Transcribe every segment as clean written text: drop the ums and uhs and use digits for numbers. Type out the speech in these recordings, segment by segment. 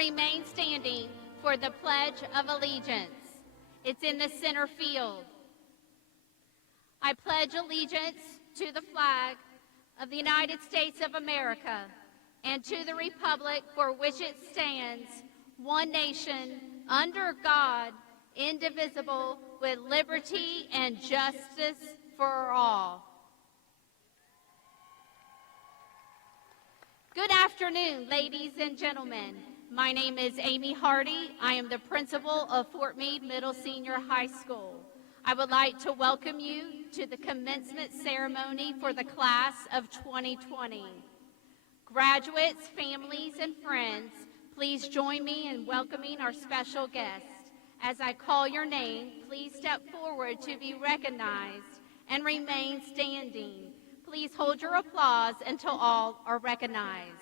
remain standing for the Pledge of Allegiance. It's in the center field. I pledge allegiance to the flag of the United States of America and to the republic for which it stands, one nation, under God, indivisible, with liberty and justice for all. Good afternoon, ladies and gentlemen. My name is Amy Hardy. I am the principal of Fort Meade Middle Senior High School. I would like to welcome you to the commencement ceremony for the class of 2020. Graduates, families, and friends, please join me in welcoming our special guest. As I call your name, please step forward to be recognized and remain standing. Please hold your applause until all are recognized.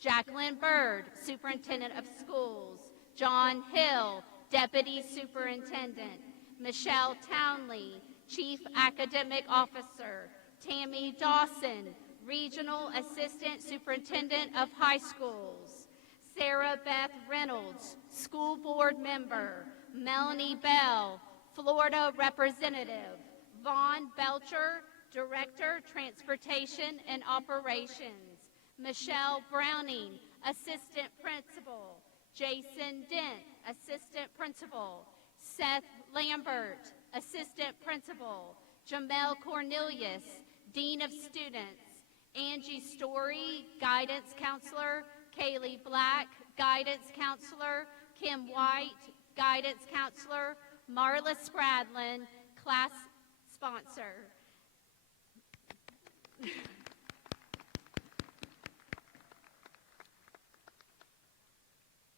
Jacqueline Bird, Superintendent of Schools. John Hill, Deputy Superintendent. Michelle Townley, Chief Academic Officer. Tammy Dawson, Regional Assistant Superintendent of High Schools. Sarah Beth Reynolds, School Board Member. Melanie Bell, Florida Representative. Vaughn Belcher, Director, Transportation and Operations. Michelle Browning, Assistant Principal. Jason Dent, Assistant Principal. Seth Lambert, Assistant Principal. Jamel Cornelius, Dean of Students. Angie Story, Guidance Counselor. Kaylee Black, Guidance Counselor. Kim White, Guidance Counselor. Marla Spradlin, Class Sponsor.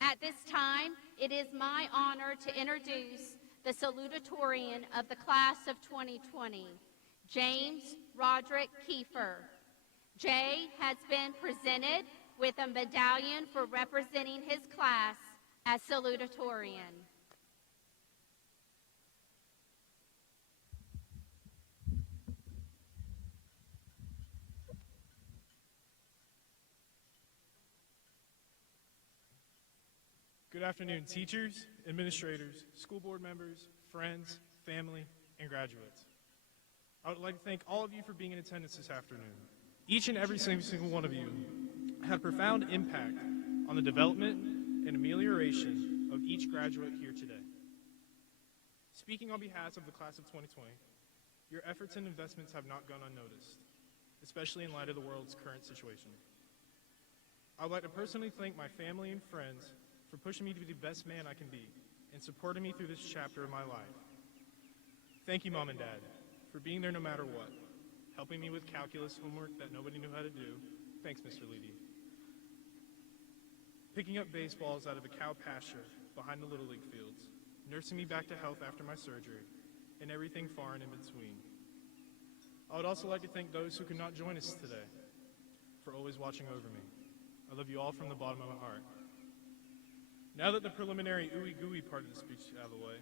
At this time, it is my honor to introduce the salutatorian of the class of 2020, James Roderick Kiefer. Jay has been presented with a medallion for representing his class as salutatorian. Good afternoon, teachers, administrators, school board members, friends, family, and graduates. I would like to thank all of you for being in attendance this afternoon. Each and every single one of you had a profound impact on the development and amelioration of each graduate here today. Speaking on behalf of the class of 2020, your efforts and investments have not gone unnoticed, especially in light of the world's current situation. I would like to personally thank my family and friends for pushing me to be the best man I can be and supporting me through this chapter of my life. Thank you, Mom and Dad, for being there no matter what, helping me with calculus homework that nobody knew how to do. Thanks, Mr. Leedy. Picking up baseballs out of a cow pasture behind the Little League fields, nursing me back to health after my surgery, and everything far and in between. I would also like to thank those who could not join us today for always watching over me. I love you all from the bottom of my heart. Now that the preliminary ooey gooey part of the speech is out of the way,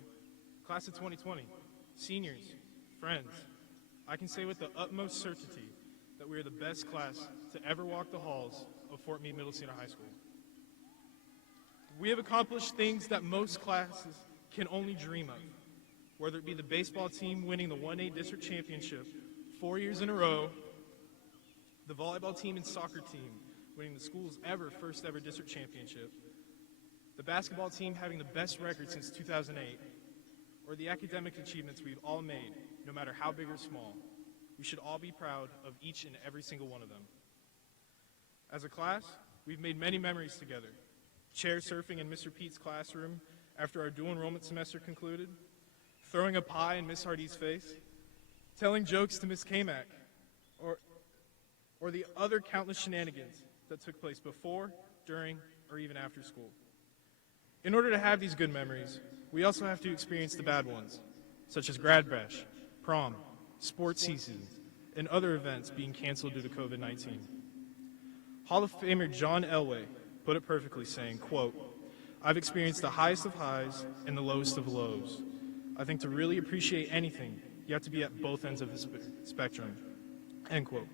class of 2020, seniors, friends, I can say with the utmost certainty that we are the best class to ever walk the halls of Fort Meade Middle Senior High School. We have accomplished things that most classes can only dream of, whether it be the baseball team winning the 1A district championship 4 years in a row, the volleyball team and soccer team winning the school's first ever district championship, the basketball team having the best record since 2008, or the academic achievements we've all made, no matter how big or small. We should all be proud of each and every single one of them. As a class, we've made many memories together. Chair surfing in Mr. Pete's classroom after our dual enrollment semester concluded, throwing a pie in Miss Hardy's face, telling jokes to Miss Kamak, or the other countless shenanigans that took place before, during, or even after school. In order to have these good memories, we also have to experience the bad ones, such as grad bash, prom, sports seasons, and other events being canceled due to COVID-19. Hall of Famer John Elway put it perfectly saying, quote, "I've experienced the highest of highs and the lowest of lows. I think to really appreciate anything, you have to be at both ends of the spectrum," end quote.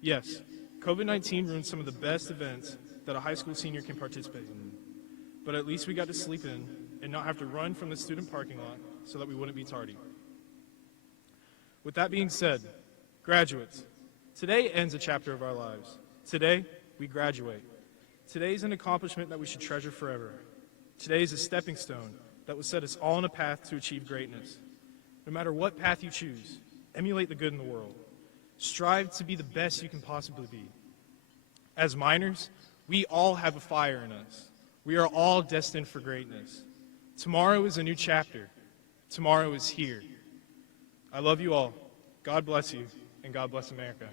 Yes, COVID-19 ruined some of the best events that a high school senior can participate in. but at least we got to sleep in and not have to run from the student parking lot so that we wouldn't be tardy. With that being said, graduates, today ends a chapter of our lives. Today, we graduate. Today is an accomplishment that we should treasure forever. Today is a stepping stone that will set us all on a path to achieve greatness. No matter what path you choose, emulate the good in the world. Strive to be the best you can possibly be. As minors, we all have a fire in us. We are all destined for greatness. Tomorrow is a new chapter. Tomorrow is here. I love you all. God bless you, and God bless America.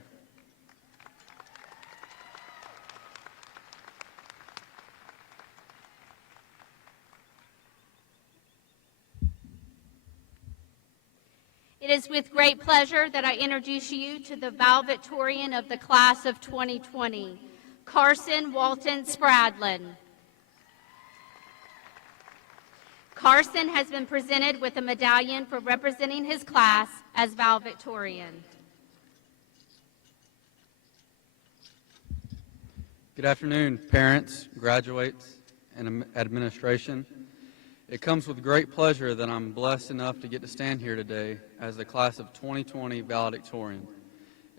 It is with great pleasure that I introduce you to the valedictorian of the class of 2020, Carson Walton Spradlin. Carson has been presented with a medallion for representing his class as valedictorian. Good afternoon, parents, graduates, and administration. It comes with great pleasure that I'm blessed enough to get to stand here today as the class of 2020 valedictorian.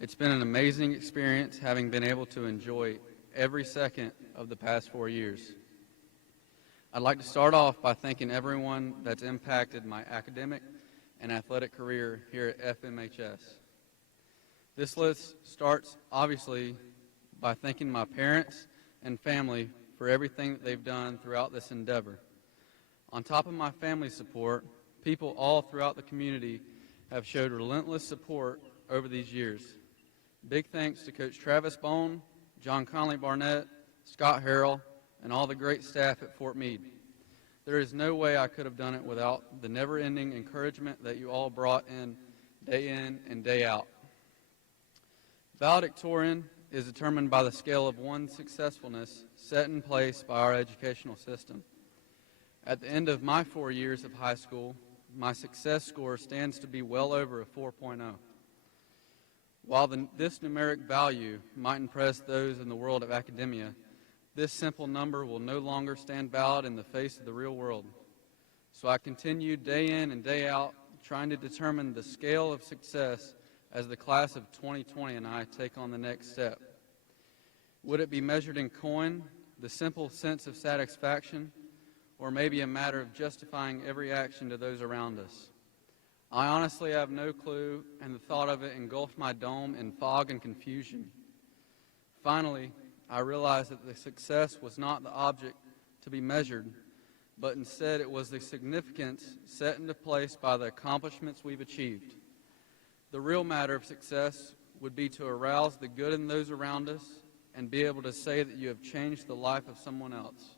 It's been an amazing experience having been able to enjoy every second of the past 4 years. I'd like to start off by thanking everyone that's impacted my academic and athletic career here at FMHS. This list starts, obviously, by thanking my parents and family for everything that they've done throughout this endeavor. On top of my family support, people all throughout the community have showed relentless support over these years. Big thanks to Coach Travis Bone, John Conley Barnett, Scott Harrell, and all the great staff at Fort Meade. There is no way I could have done it without the never-ending encouragement that you all brought in and day out. Valedictorian is determined by the scale of one's successfulness set in place by our educational system. At the end of my 4 years of high school, my success score stands to be well over a 4.0. While this numeric value might impress those in the world of academia, this simple number will no longer stand valid in the face of the real world. So I continue day in and day out trying to determine the scale of success as the class of 2020 and I take on the next step. Would it be measured in coin, the simple sense of satisfaction, or maybe a matter of justifying every action to those around us? I honestly have no clue, and the thought of it engulfed my dome in fog and confusion. Finally, I realized that the success was not the object to be measured, but instead it was the significance set into place by the accomplishments we've achieved. The real matter of success would be to arouse the good in those around us and be able to say that you have changed the life of someone else.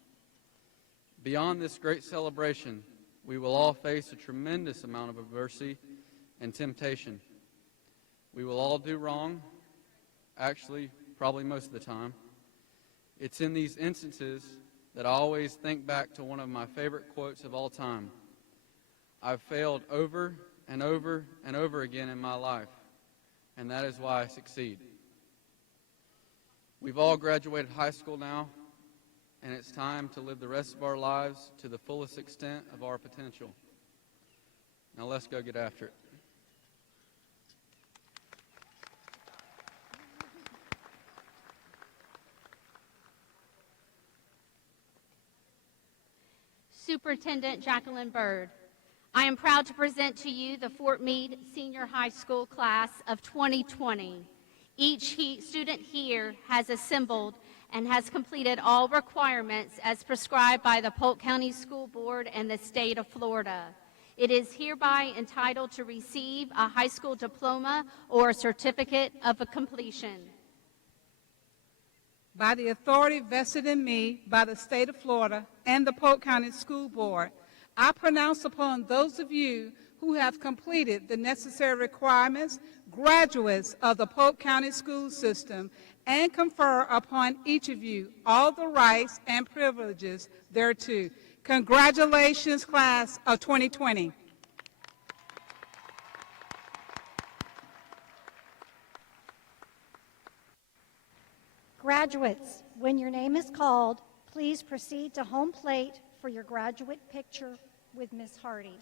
Beyond this great celebration, we will all face a tremendous amount of adversity and temptation. We will all do wrong, actually, probably most of the time. It's in these instances that I always think back to one of my favorite quotes of all time. I've failed over and over and over again in my life, and that is why I succeed. We've all graduated high school now, and it's time to live the rest of our lives to the fullest extent of our potential. Now let's go get after it. Superintendent Jacqueline Byrd, I am proud to present to you the Fort Meade Senior High School class of 2020. Each student here has assembled and has completed all requirements as prescribed by the Polk County School Board and the state of Florida. It is hereby entitled to receive a high school diploma or a certificate of completion. By the authority vested in me by the state of Florida and the Polk County School Board, I pronounce upon those of you who have completed the necessary requirements, graduates of the Polk County school system, and confer upon each of you all the rights and privileges thereto. Congratulations, class of 2020. Graduates, when your name is called, Please proceed to home plate for your graduate picture with Ms. Hardy.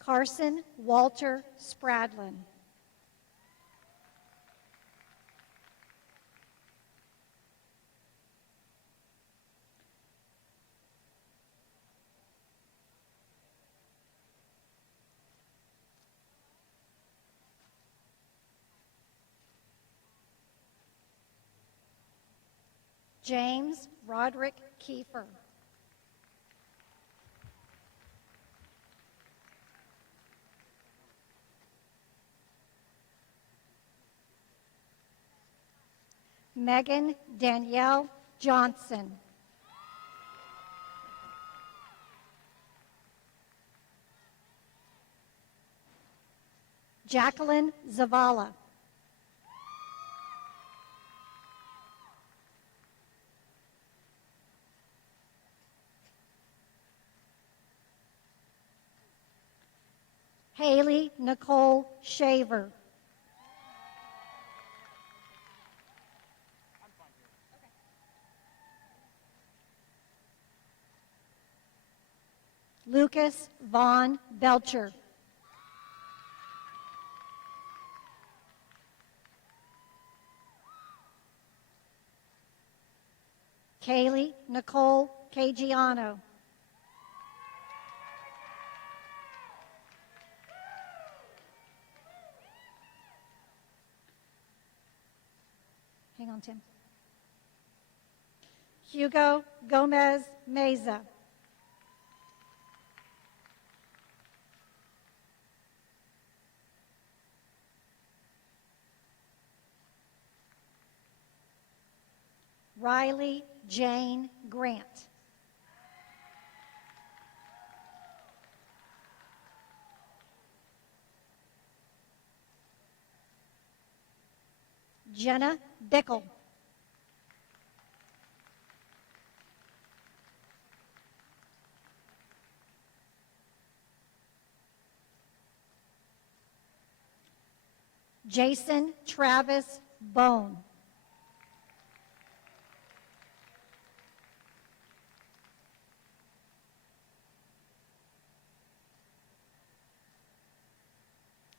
Carson Walter Spradlin. James Roderick Kiefer. Megan Danielle Johnson. Jacqueline Zavala. Haley Nicole Shaver. Lucas Vaughn Belcher. Kaylee Nicole Cagiano. Hang on, Tim. Hugo Gomez Meza. Riley Jane Grant. Jenna Bickle. Jason Travis Bone.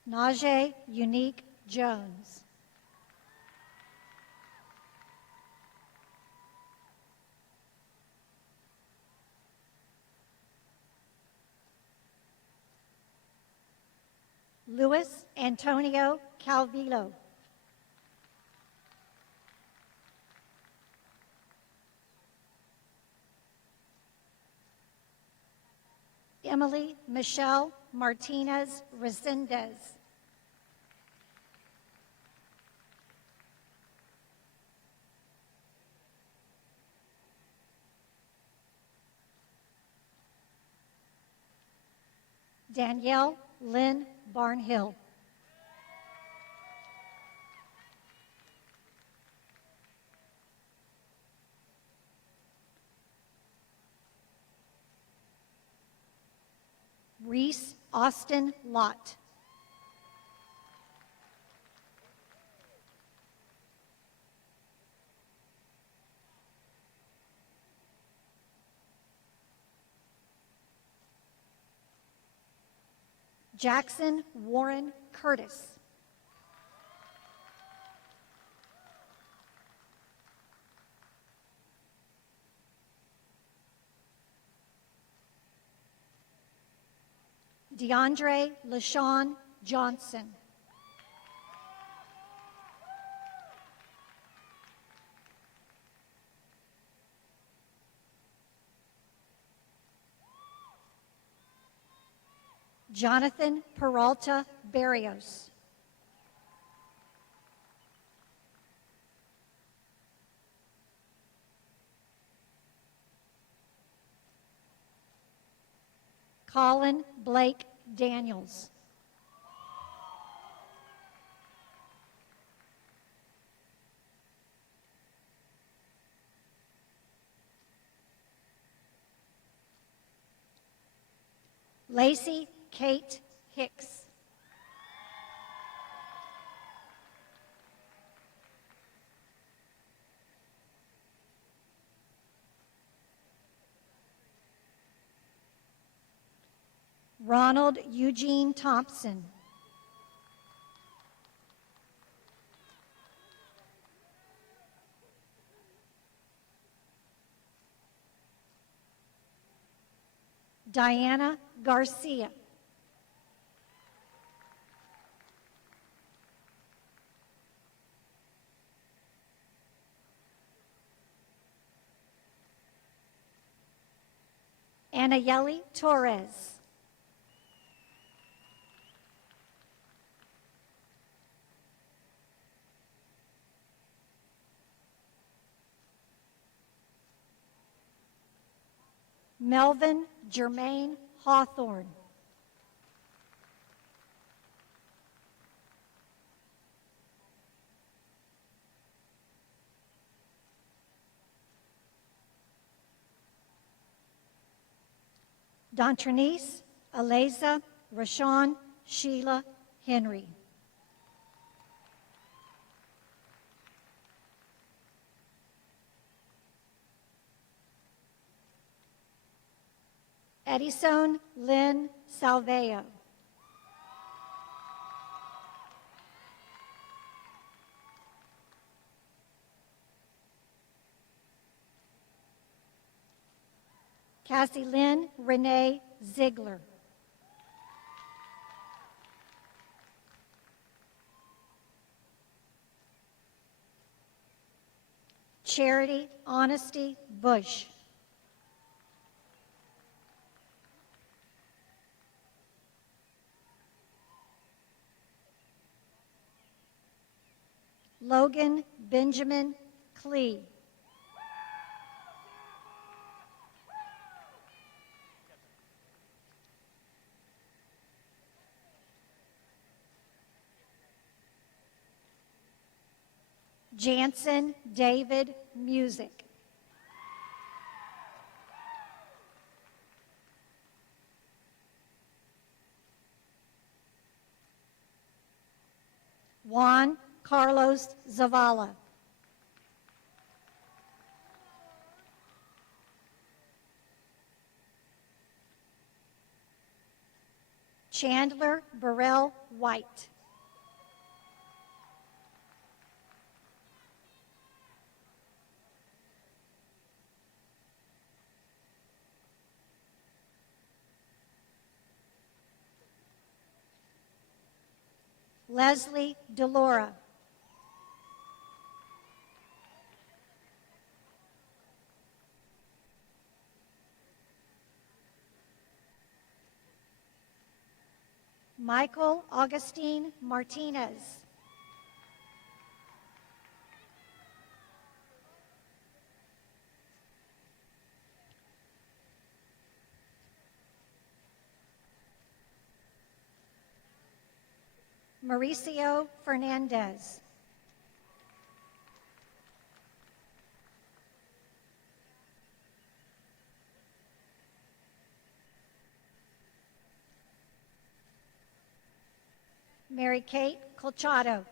Najee Unique Jones. Luis Antonio Calvillo. Emily Michelle Martinez Resendez. Danielle Lynn Barnhill. Reese Austin Lott. Jackson Warren Curtis. DeAndre LaShawn Johnson. Jonathan Peralta Barrios. Colin Blake Daniels. Lacey Kate Hicks. Ronald Eugene Thompson. Diana Garcia. Anayeli Torres. Melvin Germain Hawthorne. Dontrinice Aleza Rashawn Sheila Henry. Edison Lynn Salveo. Cassie Lynn Renee Ziegler. Charity Honesty Bush. Logan Benjamin Clee. Jansen David Music. Juan Carlos Zavala. Chandler Burrell White. Leslie Delora. Michael Augustine Martinez. Mauricio Fernandez. Mary Kate Colchado.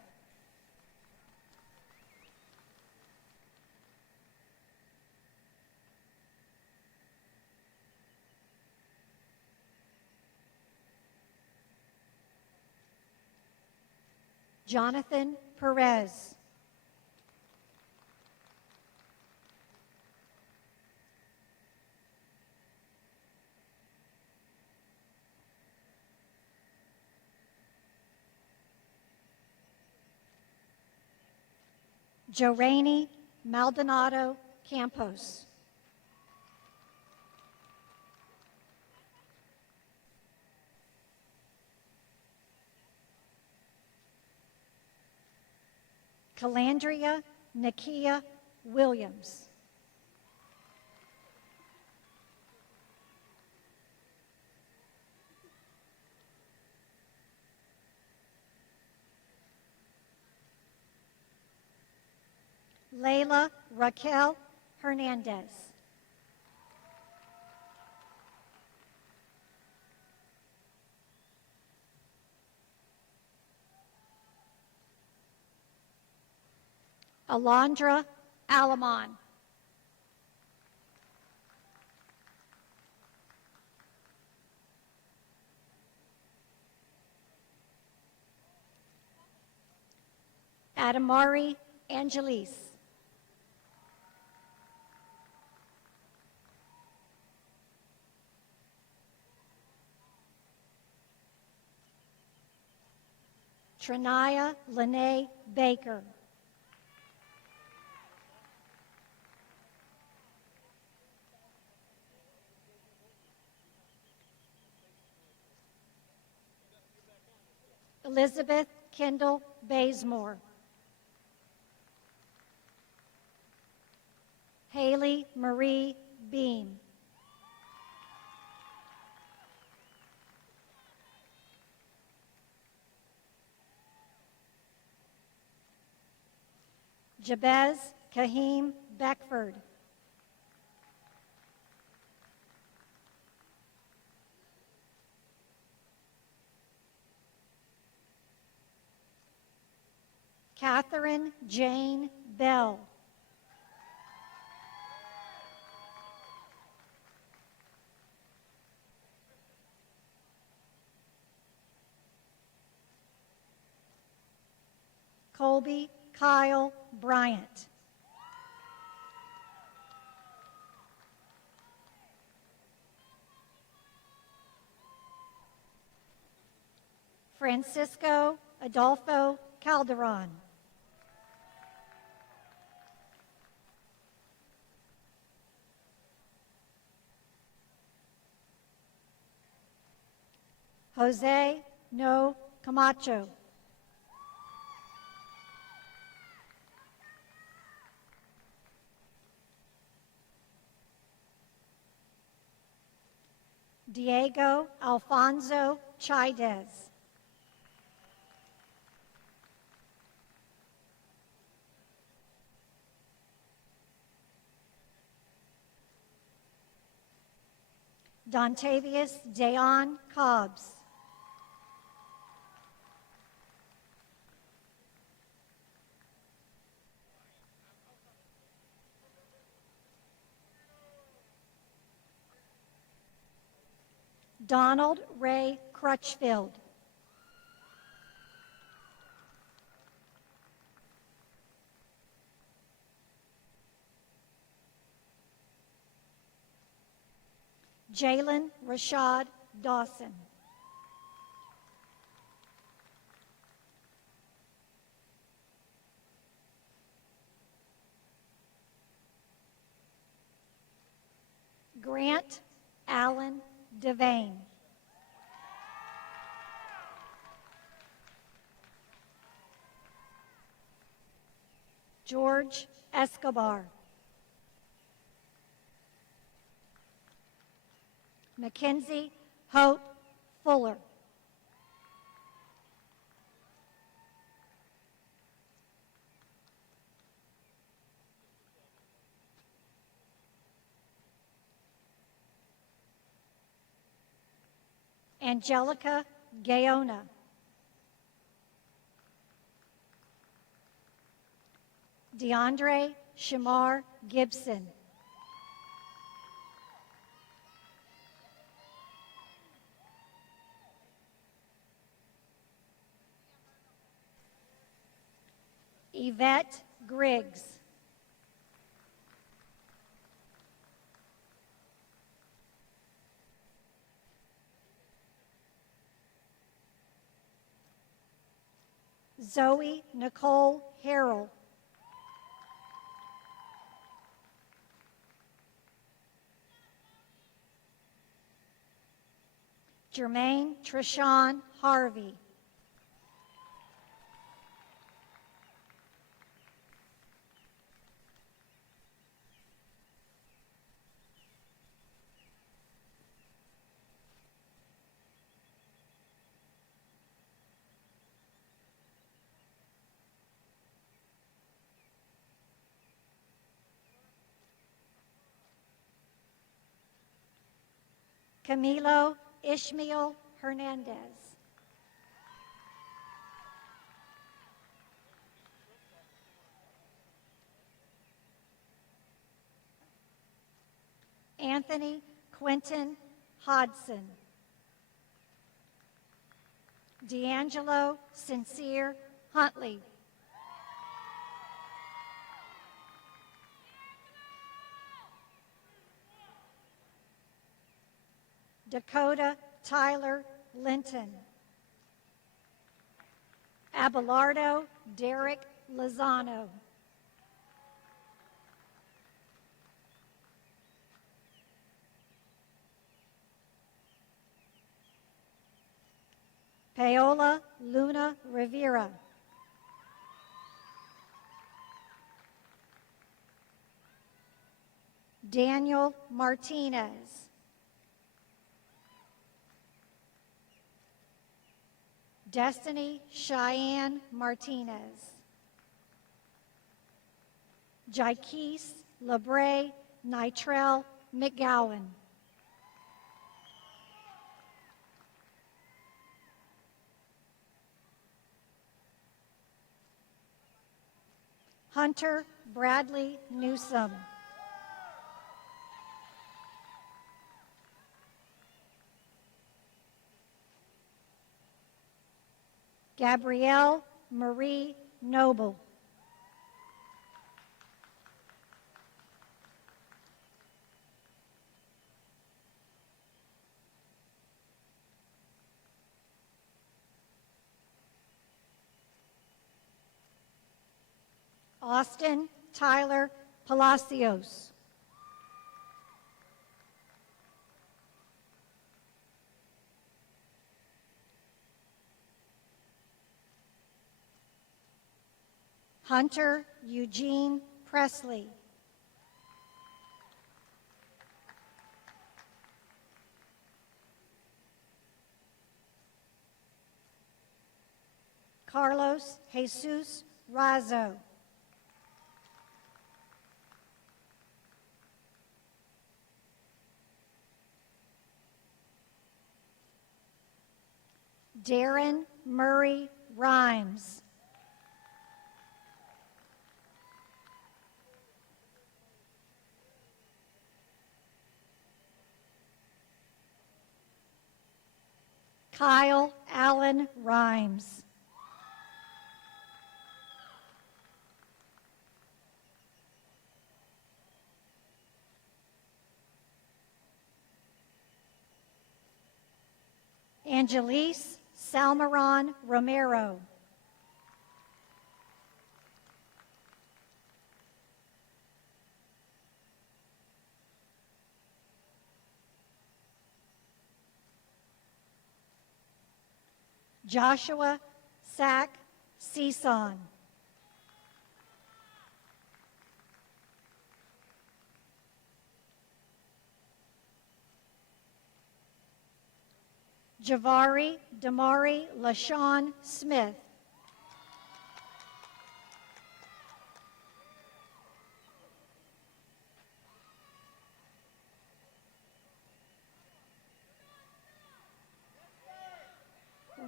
Jonathan Perez. Jorainy Maldonado Campos. Calandria Nakia Williams. Layla Raquel Hernandez. Alondra Alamon. Adamari Angelise. Trinaya Lene Baker. Elizabeth Kendall Bazemore. Haley Marie Beam. Jabez Kahim Beckford. Catherine Jane Bell. Colby Kyle Bryant. Francisco Adolfo Calderon. Jose No Camacho. Diego Alfonso Chaidez. Dontavius Dayon Cobbs. Donald Ray Crutchfield. Jalen Rashad Dawson. Grant Allen Devane. George Escobar. Mackenzie Hope Fuller. Angelica Gaona. DeAndre Shamar Gibson. Yvette Griggs. Zoe Nicole Harrell. Jermaine Treshawn Harvey. Camilo Ishmael Hernandez. Anthony Quentin Hodson. D'Angelo Sincere Huntley. Dakota Tyler Linton. Abelardo Derek Lozano. Paola Luna Rivera. Daniel Martinez. Destiny Cheyenne Martinez. Jaikese Lebre Nitrell McGowan. Hunter Bradley Newsom. Gabrielle Marie Noble. Austin Tyler Palacios. Hunter Eugene Presley. Carlos Jesus Razo. Darren Murray Rhymes. Kyle Allen Rhymes. Angelise Salmaron Romero. Joshua Sack Season. Javari Damari LaShawn Smith.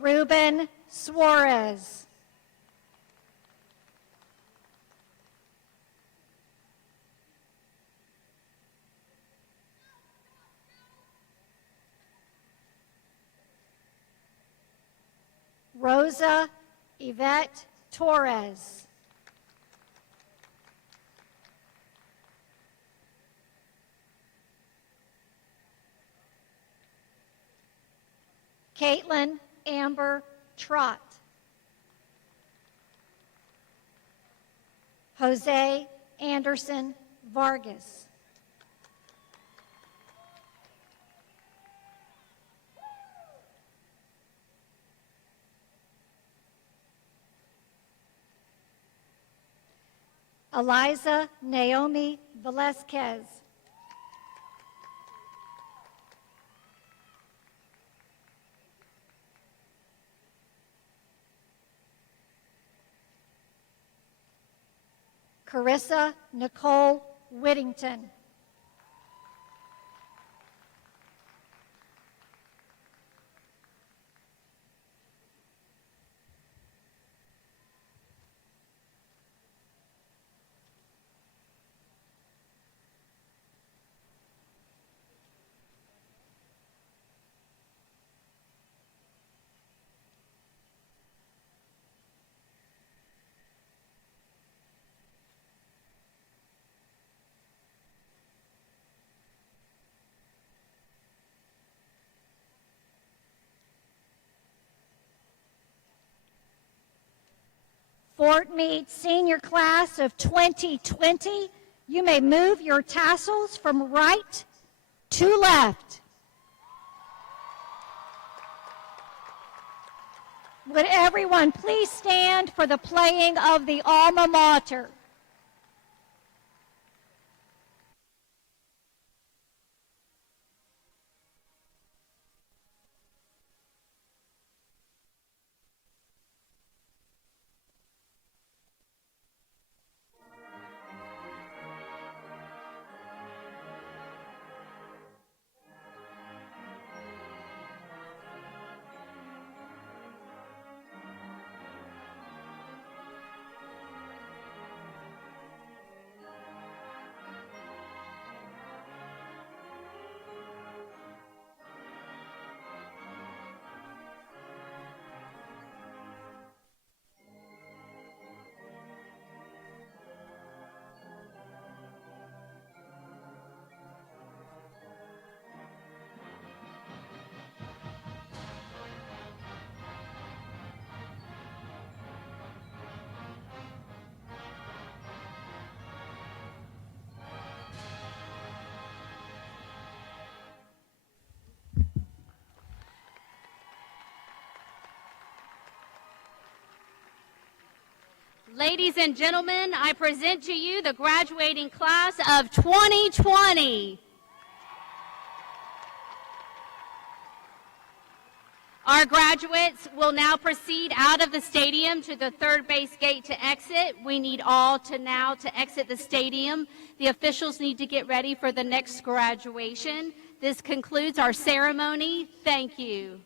Ruben Suarez. Rosa Yvette Torres. Caitlin Amber Trott. Jose Anderson Vargas. Eliza Naomi Velasquez. Carissa Nicole Whittington. Fort Meade senior class of 2020, you may move your tassels from right to left. Would everyone please stand for the playing of the alma mater? Ladies and gentlemen, I present to you the graduating class of 2020. Our graduates will now proceed out of the stadium to the third base gate to exit. We need all to exit the stadium. The officials need to get ready for the next graduation. This concludes our ceremony. Thank you.